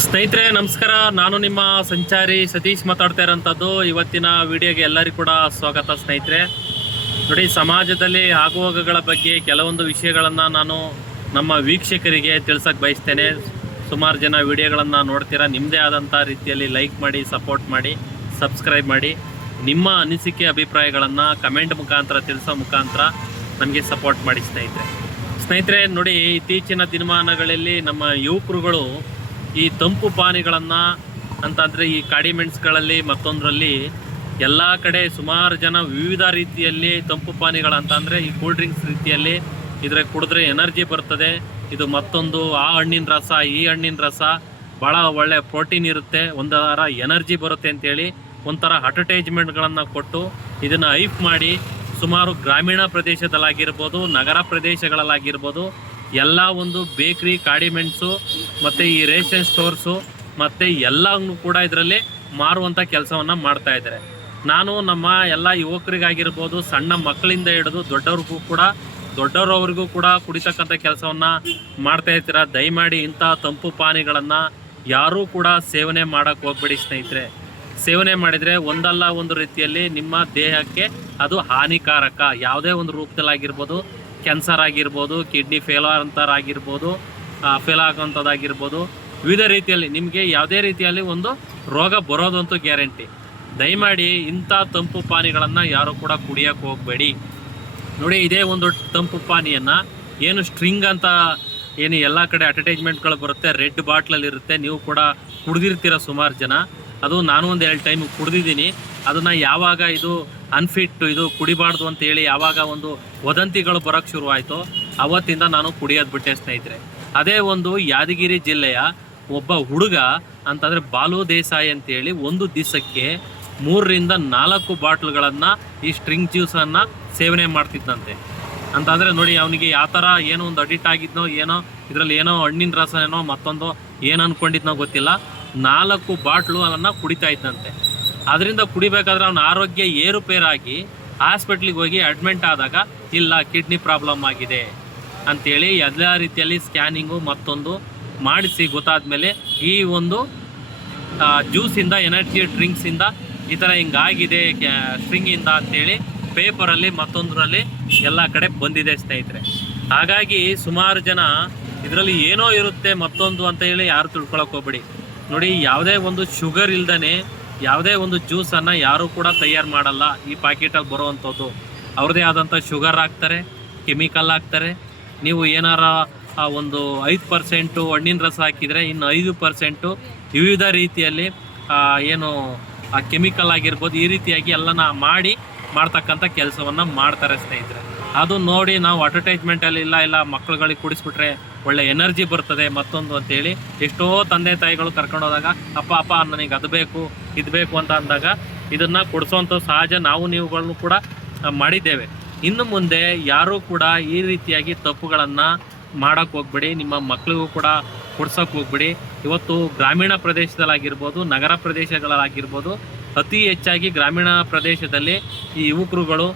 ಸ್ನೇಹಿತರೆ ನಮಸ್ಕಾರ. ನಾನು ನಿಮ್ಮ ಸಂಚಾರಿ ಸತೀಶ್ ಮಾತಾಡ್ತಾ ಇರೋಂಥದ್ದು. ಇವತ್ತಿನ ವಿಡಿಯೋಗೆ ಎಲ್ಲರಿಗೂ ಕೂಡ ಸ್ವಾಗತ. ಸ್ನೇಹಿತರೆ ನೋಡಿ, ಸಮಾಜದಲ್ಲಿ ಆಗುಹೋಗುಗಳ ಬಗ್ಗೆ ಕೆಲವೊಂದು ವಿಷಯಗಳನ್ನು ನಾನು ನಮ್ಮ ವೀಕ್ಷಕರಿಗೆ ತಿಳಿಸೋಕೆ ಬಯಸ್ತೇನೆ. ಸುಮಾರು ಜನ ವಿಡಿಯೋಗಳನ್ನು ನೋಡ್ತೀರಾ, ನಿಮ್ಮದೇ ಆದಂಥ ರೀತಿಯಲ್ಲಿ ಲೈಕ್ ಮಾಡಿ, ಸಪೋರ್ಟ್ ಮಾಡಿ, ಸಬ್ಸ್ಕ್ರೈಬ್ ಮಾಡಿ. ನಿಮ್ಮ ಅನಿಸಿಕೆ ಅಭಿಪ್ರಾಯಗಳನ್ನು ಕಮೆಂಟ್ ಮುಖಾಂತರ ತಿಳಿಸೋ ಮುಖಾಂತರ ನಮಗೆ ಸಪೋರ್ಟ್ ಮಾಡಿ ಸ್ನೇಹಿತರೆ ನೋಡಿ, ಇತ್ತೀಚಿನ ದಿನಮಾನಗಳಲ್ಲಿ ನಮ್ಮ ಯುವಕರುಗಳು ಈ ತಂಪು ಪಾನೀಯಗಳನ್ನು ಅಂತಂದರೆ ಈ ಕಾಡಿಮೆಣ್ಸ್ಗಳಲ್ಲಿ ಮತ್ತೊಂದರಲ್ಲಿ ಎಲ್ಲ ಕಡೆ ಸುಮಾರು ಜನ ವಿವಿಧ ರೀತಿಯಲ್ಲಿ ತಂಪು ಪಾನೀಯಗಳಂತಂದರೆ ಈ ಕೂಲ್ ಡ್ರಿಂಕ್ಸ್ ರೀತಿಯಲ್ಲಿ ಇದರ ಕುಡಿದ್ರೆ ಎನರ್ಜಿ ಬರ್ತದೆ, ಇದು ಮತ್ತೊಂದು ಆ ಹಣ್ಣಿನ ರಸ, ಈ ಹಣ್ಣಿನ ರಸ ಭಾಳ ಒಳ್ಳೆ ಪ್ರೋಟೀನ್ ಇರುತ್ತೆ, ಒಂಥರ ಎನರ್ಜಿ ಬರುತ್ತೆ ಅಂತೇಳಿ ಒಂಥರ ಅಡ್ವರ್ಟೈಸ್ಮೆಂಟ್ಗಳನ್ನು ಕೊಟ್ಟು ಇದನ್ನು ಹೈಪ್ ಮಾಡಿ ಸುಮಾರು ಗ್ರಾಮೀಣ ಪ್ರದೇಶದಲ್ಲಾಗಿರ್ಬೋದು, ನಗರ ಪ್ರದೇಶಗಳಲ್ಲಾಗಿರ್ಬೋದು, ಎಲ್ಲ ಒಂದು ಬೇಕ್ರಿ, ಕಾಡಿಮೆಣ್ಸು ಮತ್ತು ಈ ರೇಷನ್ ಸ್ಟೋರ್ಸು ಮತ್ತು ಎಲ್ಲವೂ ಕೂಡ ಇದರಲ್ಲಿ ಮಾರುವಂಥ ಕೆಲಸವನ್ನು ಮಾಡ್ತಾ ಇದ್ದಾರೆ. ನಾನು ನಮ್ಮ ಎಲ್ಲ ಯುವಕರಿಗಾಗಿರ್ಬೋದು, ಸಣ್ಣ ಮಕ್ಕಳಿಂದ ಹಿಡಿದು ದೊಡ್ಡವರವರಿಗೂ ಕೂಡ ಕುಡಿತಕ್ಕಂಥ ಕೆಲಸವನ್ನು ಮಾಡ್ತಾ ಇರ್ತೀರ. ದಯಮಾಡಿ ಇಂಥ ತಂಪು ಪಾನೀಯಗಳನ್ನು ಯಾರೂ ಕೂಡ ಸೇವನೆ ಮಾಡೋಕ್ಕೆ ಹೋಗ್ಬೇಡಿ ಸ್ನೇಹಿತರೆ. ಸೇವನೆ ಮಾಡಿದರೆ ಒಂದಲ್ಲ ಒಂದು ರೀತಿಯಲ್ಲಿ ನಿಮ್ಮ ದೇಹಕ್ಕೆ ಅದು ಹಾನಿಕಾರಕ. ಯಾವುದೇ ಒಂದು ರೂಪದಲ್ಲಾಗಿರ್ಬೋದು, ಕ್ಯಾನ್ಸರ್ ಆಗಿರ್ಬೋದು, ಕಿಡ್ನಿ ಫೇಲ್ ಆಗೋಂಥದ್ದಾಗಿರ್ಬೋದು, ವಿವಿಧ ರೀತಿಯಲ್ಲಿ ನಿಮಗೆ ಯಾವುದೇ ರೀತಿಯಲ್ಲಿ ಒಂದು ರೋಗ ಬರೋದಂತೂ ಗ್ಯಾರಂಟಿ. ದಯಮಾಡಿ ಇಂಥ ತಂಪು ಪಾನೀಯಗಳನ್ನು ಯಾರೂ ಕೂಡ ಕುಡಿಯೋಕ್ಕೆ ಹೋಗಬೇಡಿ. ನೋಡಿ, ಇದೇ ಒಂದು ತಂಪು ಪಾನೀಯನ್ನು ಏನು ಸ್ಟ್ರಿಂಗ್ ಅಂತ ಏನು ಎಲ್ಲ ಕಡೆ ಅಡ್ವರ್ಟೈಸ್ಮೆಂಟ್ಗಳು ಬರುತ್ತೆ, ರೆಡ್ ಬಾಟ್ಲಲ್ಲಿರುತ್ತೆ, ನೀವು ಕೂಡ ಕುಡಿದಿರ್ತೀರ ಸುಮಾರು ಜನ. ಅದು ನಾನು ಒಂದು 2 ಟೈಮ್ ಕುಡಿದಿದ್ದೀನಿ. ಅದನ್ನು ಯಾವಾಗ ಇದು ಅನ್ಫಿಟ್, ಇದು ಕುಡಿಬಾರ್ದು ಅಂತೇಳಿ ಯಾವಾಗ ಒಂದು ವದಂತಿಗಳು ಬರೋಕ್ಕೆ ಶುರುವಾಯಿತು, ಅವತ್ತಿಂದ ನಾನು ಕುಡಿಯೋದು ಬಿಟ್ಟೆ ಸ್ನೇಹಿತರೆ. ಅದೇ ಒಂದು ಯಾದಗಿರಿ ಜಿಲ್ಲೆಯ ಒಬ್ಬ ಹುಡುಗ ಅಂತಂದರೆ ಬಾಲು ದೇಸಾಯಿ ಅಂತೇಳಿ ಒಂದು ದಿವಸಕ್ಕೆ 3ರಿಂದ 4 ಬಾಟ್ಲುಗಳನ್ನು ಈ ಸ್ಟ್ರಿಂಗ್ ಜ್ಯೂಸನ್ನು ಸೇವನೆ ಮಾಡ್ತಿದ್ದಂತೆ. ಅಂತಂದರೆ ನೋಡಿ, ಅವನಿಗೆ ಯಾವ ಥರ ಏನೋ ಒಂದು ಅಡಿಕ್ಟ್ ಆಗಿದ್ನೋ ಏನೋ, ಇದರಲ್ಲಿ ಏನೋ ಹಣ್ಣಿನ ರಸನೇನೋ ಮತ್ತೊಂದು ಏನು ಅಂದ್ಕೊಂಡಿದ್ನೋ ಗೊತ್ತಿಲ್ಲ, 4 ಬಾಟ್ಲು ಅದನ್ನು ಕುಡಿತಾ ಇದ್ದಂತೆ. ಅದರಿಂದ ಕುಡಿಬೇಕಾದ್ರೆ ಅವನ ಆರೋಗ್ಯ ಏರುಪೇರಾಗಿ ಹಾಸ್ಪಿಟ್ಲಿಗೆ ಹೋಗಿ ಅಡ್ಮಿಂಟ್ ಆದಾಗ ಇಲ್ಲ, ಕಿಡ್ನಿ ಪ್ರಾಬ್ಲಮ್ ಆಗಿದೆ ಅಂಥೇಳಿ ಎಲ್ಲ ರೀತಿಯಲ್ಲಿ ಸ್ಕ್ಯಾನಿಂಗು ಮತ್ತೊಂದು ಮಾಡಿಸಿ ಗೊತ್ತಾದ ಮೇಲೆ ಈ ಒಂದು ಜ್ಯೂಸಿಂದ, ಎನರ್ಜಿ ಡ್ರಿಂಕ್ಸಿಂದ ಈ ಥರ ಹಿಂಗಾಗಿದೆ ಸ್ಟ್ರಿಂಗಿಂದ ಅಂಥೇಳಿ ಪೇಪರಲ್ಲಿ ಮತ್ತೊಂದರಲ್ಲಿ ಎಲ್ಲ ಕಡೆ ಬಂದಿದೆ ಸ್ನೇಹಿತರೆ. ಹಾಗಾಗಿ ಸುಮಾರು ಜನ ಇದರಲ್ಲಿ ಏನೋ ಇರುತ್ತೆ ಮತ್ತೊಂದು ಅಂತ ಹೇಳಿ ಯಾರು ತಿಳ್ಕೊಳಕ್ಕೆ ಹೋಗ್ಬೇಡಿ. ನೋಡಿ, ಯಾವುದೇ ಒಂದು ಶುಗರ್ ಇಲ್ದೇ ಯಾವುದೇ ಒಂದು ಜ್ಯೂಸನ್ನು ಯಾರೂ ಕೂಡ ತಯಾರು ಮಾಡಲ್ಲ. ಈ ಪ್ಯಾಕೆಟಲ್ಲಿ ಬರುವಂಥದ್ದು ಅವ್ರದ್ದೇ ಆದಂಥ ಶುಗರ್ ಹಾಕ್ತಾರೆ, ಕೆಮಿಕಲ್ ಹಾಕ್ತಾರೆ. ನೀವು ಏನಾರ ಒಂದು 5% ಹಣ್ಣಿನ ರಸ ಹಾಕಿದರೆ ಇನ್ನು 5% ವಿವಿಧ ರೀತಿಯಲ್ಲಿ ಏನು ಆ ಕೆಮಿಕಲ್ ಆಗಿರ್ಬೋದು, ಈ ರೀತಿಯಾಗಿ ಎಲ್ಲನ ಮಾಡ್ತಕ್ಕಂಥ ಕೆಲಸವನ್ನು ಮಾಡ್ತಾರೆ ಸ್ನೇಹಿತರೆ. ಅದು ನೋಡಿ ನಾವು ಅಡ್ವರ್ಟೈಸ್ಮೆಂಟಲ್ಲಿ ಇಲ್ಲ ಮಕ್ಕಳುಗಳಿಗೆ ಕುಡಿಸ್ಬಿಟ್ರೆ ಒಳ್ಳೆ ಎನರ್ಜಿ ಬರ್ತದೆ ಮತ್ತೊಂದು ಅಂತೇಳಿ ಎಷ್ಟೋ ತಂದೆ ತಾಯಿಗಳು ಕರ್ಕೊಂಡೋದಾಗ ಅಪ್ಪ ನನಗೆ ಅದು ಬೇಕು ಇದು ಬೇಕು ಅಂತ ಅಂದಾಗ ಇದನ್ನು ಕೊಡಿಸೋವಂಥ ಸಹಜ ನಾವು ನೀವುಗಳನ್ನು ಕೂಡ ಮಾಡಿದ್ದೇವೆ. ಇನ್ನು ಮುಂದೆ ಯಾರೂ ಕೂಡ ಈ ರೀತಿಯಾಗಿ ತಪ್ಪುಗಳನ್ನು ಮಾಡೋಕ್ಕೆ ಹೋಗ್ಬೇಡಿ, ನಿಮ್ಮ ಮಕ್ಕಳಿಗೂ ಕೂಡ ಕೊಡ್ಸೋಕ್ಕೆ ಹೋಗ್ಬೇಡಿ. ಇವತ್ತು ಗ್ರಾಮೀಣ ಪ್ರದೇಶದಲ್ಲಾಗಿರ್ಬೋದು, ನಗರ ಪ್ರದೇಶಗಳಾಗಿರ್ಬೋದು, ಅತಿ ಹೆಚ್ಚಾಗಿ ಗ್ರಾಮೀಣ ಪ್ರದೇಶದಲ್ಲಿ ಈ ಯುವಕರುಗಳು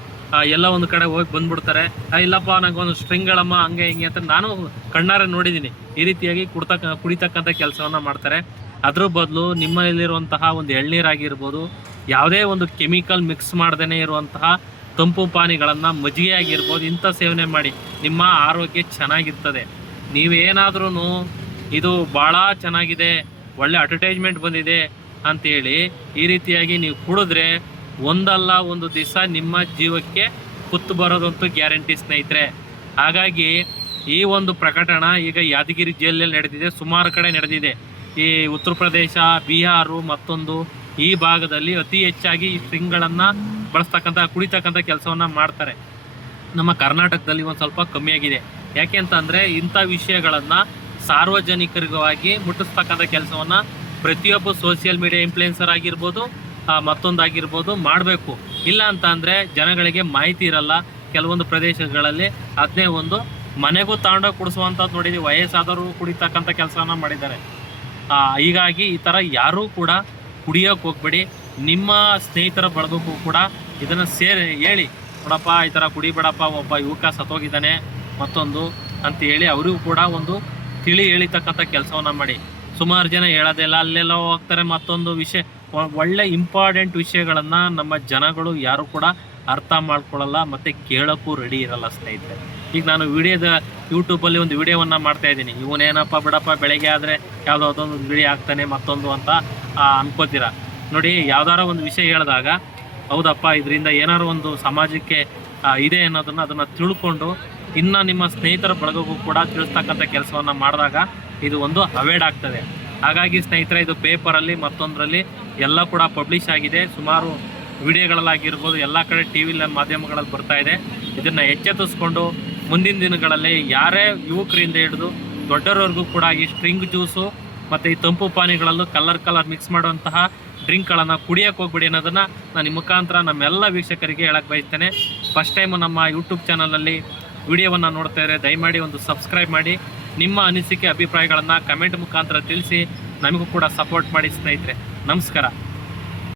ಎಲ್ಲ ಒಂದು ಕಡೆ ಹೋಗಿ ಬಂದ್ಬಿಡ್ತಾರೆ. ಇಲ್ಲಪ್ಪ ನನಗೆ ಒಂದು ಸ್ಟ್ರಿಂಗ್ ಹೇಳಮ್ಮ ಹಂಗೆ ಹಿಂಗೆ ಅಂತ ನಾನು ಕಣ್ಣಾರೆ ನೋಡಿದ್ದೀನಿ. ಈ ರೀತಿಯಾಗಿ ಕುಡಿತಕ್ಕಂಥ ಕೆಲಸವನ್ನು ಮಾಡ್ತಾರೆ. ಅದ್ರ ಬದಲು ನಿಮ್ಮಲ್ಲಿರುವಂತಹ ಒಂದು ಎಳ್ನೀರಾಗಿರ್ಬೋದು, ಯಾವುದೇ ಒಂದು ಕೆಮಿಕಲ್ ಮಿಕ್ಸ್ ಮಾಡ್ದೇ ಇರುವಂತಹ ತಂಪು ಪಾನೀಯಗಳನ್ನು, ಮಜ್ಜಿಗೆ ಆಗಿರ್ಬೋದು, ಇಂಥ ಸೇವನೆ ಮಾಡಿ ನಿಮ್ಮ ಆರೋಗ್ಯ ಚೆನ್ನಾಗಿರ್ತದೆ. ನೀವೇನಾದ್ರೂ ಇದು ಭಾಳ ಚೆನ್ನಾಗಿದೆ, ಒಳ್ಳೆ ಅಡ್ವರ್ಟೈಸ್ಮೆಂಟ್ ಬಂದಿದೆ ಅಂಥೇಳಿ ಈ ರೀತಿಯಾಗಿ ನೀವು ಕುಡಿದ್ರೆ ಒಂದಲ್ಲ ಒಂದು ದಿವಸ ನಿಮ್ಮ ಜೀವಕ್ಕೆ ಕುತ್ತು ಬರೋದಂತೂ ಗ್ಯಾರಂಟಿ ಸ್ನೇಹಿತರೆ. ಹಾಗಾಗಿ ಈ ಒಂದು ಪ್ರಕರಣ ಈಗ ಯಾದಗಿರಿ ಜಿಲ್ಲೆಯಲ್ಲಿ ನಡೆದಿದೆ, ಸುಮಾರು ಕಡೆ ನಡೆದಿದೆ. ಈ ಉತ್ತರ ಪ್ರದೇಶ, ಬಿಹಾರು ಮತ್ತೊಂದು ಈ ಭಾಗದಲ್ಲಿ ಅತಿ ಹೆಚ್ಚಾಗಿ ಈ ಸ್ಟ್ರಿಂಗ್ಗಳನ್ನು ಕುಡಿತಕ್ಕಂಥ ಕೆಲಸವನ್ನು ಮಾಡ್ತಾರೆ. ನಮ್ಮ ಕರ್ನಾಟಕದಲ್ಲಿ ಒಂದು ಸ್ವಲ್ಪ ಕಮ್ಮಿಯಾಗಿದೆ. ಯಾಕೆ ಅಂತಂದರೆ ಇಂಥ ವಿಷಯಗಳನ್ನು ಸಾರ್ವಜನಿಕರಿಗಾಗಿ ಮುಟ್ಟಿಸ್ತಕ್ಕಂಥ ಕೆಲಸವನ್ನು ಪ್ರತಿಯೊಬ್ಬ ಸೋಷಿಯಲ್ ಮೀಡಿಯಾ ಇನ್ಫ್ಲುಯೆನ್ಸರ್ ಆಗಿರ್ಬೋದು, ಮತ್ತೊಂದಾಗಿರ್ಬೋದು ಮಾಡಬೇಕು. ಇಲ್ಲ ಅಂತ ಅಂದರೆ ಜನಗಳಿಗೆ ಮಾಹಿತಿ ಇರಲ್ಲ. ಕೆಲವೊಂದು ಪ್ರದೇಶಗಳಲ್ಲಿ ಅದನ್ನೇ ಒಂದು ಮನೆಗೂ ತಗೊಂಡೋಗಿ ಕುಡಿಸುವಂಥದ್ದು ನೋಡಿದ್ದೀವಿ. ವಯಸ್ಸಾದವರು ಕುಡಿತಕ್ಕಂಥ ಕೆಲಸವನ್ನು ಮಾಡಿದ್ದಾರೆ. ಹೀಗಾಗಿ ಈ ಥರ ಯಾರೂ ಕೂಡ ಕುಡಿಯೋಕ್ಕೆ ಹೋಗ್ಬೇಡಿ. ನಿಮ್ಮ ಸ್ನೇಹಿತರ ಬಳಗಕ್ಕೂ ಕೂಡ ಇದನ್ನು ಹೇಳಿ, ನೋಡಪ್ಪ ಈ ಥರ ಕುಡಿಬೇಡಪ್ಪ, ಒಬ್ಬ ಯುವಕ ಸತ್ತೋಗಿದ್ದಾನೆ ಮತ್ತೊಂದು ಅಂತ ಹೇಳಿ ಅವರಿಗೂ ಕೂಡ ಒಂದು ತಿಳಿ ಹೇಳಿತಕ್ಕಂಥ ಕೆಲಸವನ್ನು ಮಾಡಿ. ಸುಮಾರು ಜನ ಹೇಳೋದಿಲ್ಲ, ಅಲ್ಲೆಲ್ಲ ಹೋಗ್ತಾರೆ. ಮತ್ತೊಂದು ವಿಷಯ, ಒಳ್ಳೆ ಇಂಪಾರ್ಟೆಂಟ್ ವಿಷಯಗಳನ್ನು ನಮ್ಮ ಜನಗಳು ಯಾರು ಕೂಡ ಅರ್ಥ ಮಾಡ್ಕೊಳ್ಳಲ್ಲ ಮತ್ತು ಕೇಳೋಕ್ಕೂ ರೆಡಿ ಇರಲ್ಲ ಸ್ನೇಹಿತರೆ. ಈಗ ನಾನು ಯೂಟ್ಯೂಬಲ್ಲಿ ಒಂದು ವಿಡಿಯೋವನ್ನು ಮಾಡ್ತಾ ಇದ್ದೀನಿ, ಇವನೇನಪ್ಪ ಬಿಡಪ್ಪ ಬೆಳಗ್ಗೆ ಆದರೆ ಯಾವುದೋ ಒಂದು ವಿಡಿಯೋ ಆಗ್ತಾನೆ ಮತ್ತೊಂದು ಅಂತ ಅನ್ಕೋತೀರ. ನೋಡಿ, ಯಾವ್ದಾರ ಒಂದು ವಿಷಯ ಹೇಳಿದಾಗ ಹೌದಪ್ಪ ಇದರಿಂದ ಏನಾದ್ರು ಒಂದು ಸಮಾಜಕ್ಕೆ ಇದೆ ಅದನ್ನು ತಿಳ್ಕೊಂಡು ಇನ್ನು ನಿಮ್ಮ ಸ್ನೇಹಿತರ ಬಳಗಕ್ಕೂ ಕೂಡ ತಿಳಿಸ್ತಕ್ಕಂಥ ಕೆಲಸವನ್ನು ಮಾಡಿದಾಗ ಇದು ಒಂದು ಅವೇಡ್ ಆಗ್ತದೆ. ಹಾಗಾಗಿ ಸ್ನೇಹಿತರೆ, ಇದು ಪೇಪರಲ್ಲಿ ಮತ್ತೊಂದರಲ್ಲಿ ಎಲ್ಲ ಕೂಡ ಪಬ್ಲಿಷ್ ಆಗಿದೆ. ಸುಮಾರು ವಿಡಿಯೋಗಳಲ್ಲಾಗಿರ್ಬೋದು, ಎಲ್ಲ ಕಡೆ ಟಿ ವಿ ಮಾಧ್ಯಮಗಳಲ್ಲಿ ಬರ್ತಾ ಇದೆ. ಇದನ್ನು ಎಚ್ಚೆತ್ತಿಸ್ಕೊಂಡು ಮುಂದಿನ ದಿನಗಳಲ್ಲಿ ಯಾರೇ ಯುವಕರಿಂದ ಹಿಡಿದು ದೊಡ್ಡರವರೆಗೂ ಕೂಡ ಈ ಸ್ಟ್ರಿಂಗ್ ಜ್ಯೂಸು ಮತ್ತು ಈ ತಂಪು ಪಾನೀಯಗಳಲ್ಲೂ ಕಲರ್ ಮಿಕ್ಸ್ ಮಾಡುವಂತಹ ಡ್ರಿಂಕ್ಗಳನ್ನು ಕುಡಿಯೋಕ್ಕೆ ಹೋಗ್ಬೇಡಿ ಅನ್ನೋದನ್ನು ನಾನು ಈ ಮುಖಾಂತರ ನಮ್ಮೆಲ್ಲ ವೀಕ್ಷಕರಿಗೆ ಹೇಳಕ್ಕೆ ಬಯಸ್ತೇನೆ. ಫಸ್ಟ್ ಟೈಮು ನಮ್ಮ ಯೂಟ್ಯೂಬ್ ಚಾನಲಲ್ಲಿ ವಿಡಿಯೋವನ್ನು ನೋಡ್ತಾ ಇದ್ದರೆ ದಯಮಾಡಿ ಒಂದು ಸಬ್ಸ್ಕ್ರೈಬ್ ಮಾಡಿ, ನಿಮ್ಮ ಅನಿಸಿಕೆ ಅಭಿಪ್ರಾಯಗಳನ್ನು ಕಮೆಂಟ್ ಮುಖಾಂತರ ತಿಳಿಸಿ, ನಮಗೂ ಕೂಡ ಸಪೋರ್ಟ್ ಮಾಡಿ ಸ್ನೇಹಿತರೆ. ನಮಸ್ಕಾರ.